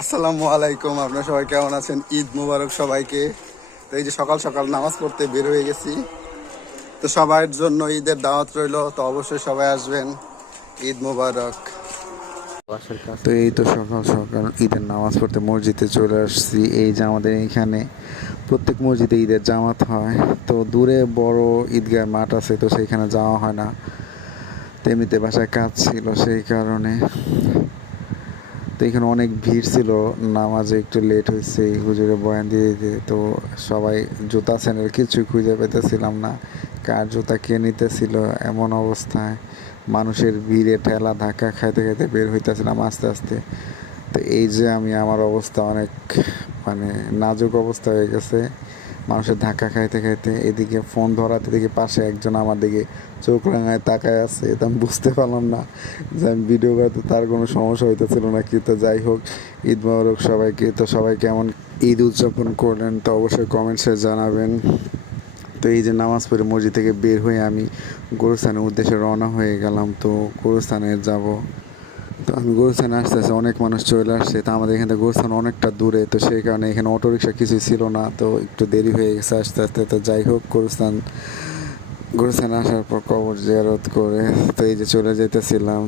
আসসালামু আলাইকুম, আপনারা সবাই কেমন আছেন? ঈদ মুবারক সবাইকে। তো এই যে সকাল সকাল নামাজ পড়তে বের হয়ে গেছি। তো সবার জন্য ঈদের দাওয়াত রইল, তো অবশ্যই সবাই আসবেন। ঈদ মুবারক। তো এই তো সকাল সকাল ঈদের নামাজ পড়তে মসজিদে চলে আসছি। এই যে আমাদের এখানে প্রত্যেক মসজিদে ঈদের জামাত হয়। তো দূরে বড় ঈদগাহ মাঠ আছে, তো সেইখানে যাওয়া হয় না। তেমনিতে বাসায় কাজ ছিল সেই কারণে। তো এখানে অনেক ভিড় ছিল, নামাজে একটু লেট হয়েছে হুজুরে বয়ান দিয়ে দিতে, তো সবাই জুতা স্যান্ডেল কিছু খুঁজে পেতেছিলাম না। কার জুতা কে নিতেছিল, এমন অবস্থায় মানুষের ভিড়ে ঠেলা ধাক্কা খাইতে খাইতে বের হইতেছিলাম আস্তে আস্তে। তো এই যে আমি, আমার অবস্থা অনেক মানে নাজুক অবস্থা হয়ে গেছে। মানুষের ধাক্কা খাইতে খাইতে এদিকে ফোন ধরাতে দেখি পাশে একজন আমার দিকে চোখ রাঙায় তাকায় আছে। তো আমি বুঝতে পারলাম না যে আমি ভিডিও করতে তার কোনো সমস্যা হইতেছিল না কি তো যাই হোক, ঈদ মোবারক সবাইকে। তো সবাই কেমন ঈদ উদযাপন করলেন তো অবশ্যই কমেন্টসে জানাবেন। তো এই যে নামাজ পড়ে মসজিদ থেকে বের হয়ে আমি গোরস্থানের উদ্দেশ্যে রওনা হয়ে গেলাম। তো গোরস্থানে যাব। তো আমি গোরস্থানে আসতে আসতে অনেক মানুষ চলে আসছে, তো আমাদের এখানে থেকে অনেকটা দূরে, তো সেই কারণে এখানে অটো রিক্সা কিছুই ছিল না, তো একটু দেরি হয়ে গেছে আস্তে আস্তে, তো যাই হোক গোরস্থান গোরস্থানে আসার পর কবর জিয়ারত করে, তো এই যে চলে যেতেছিলাম।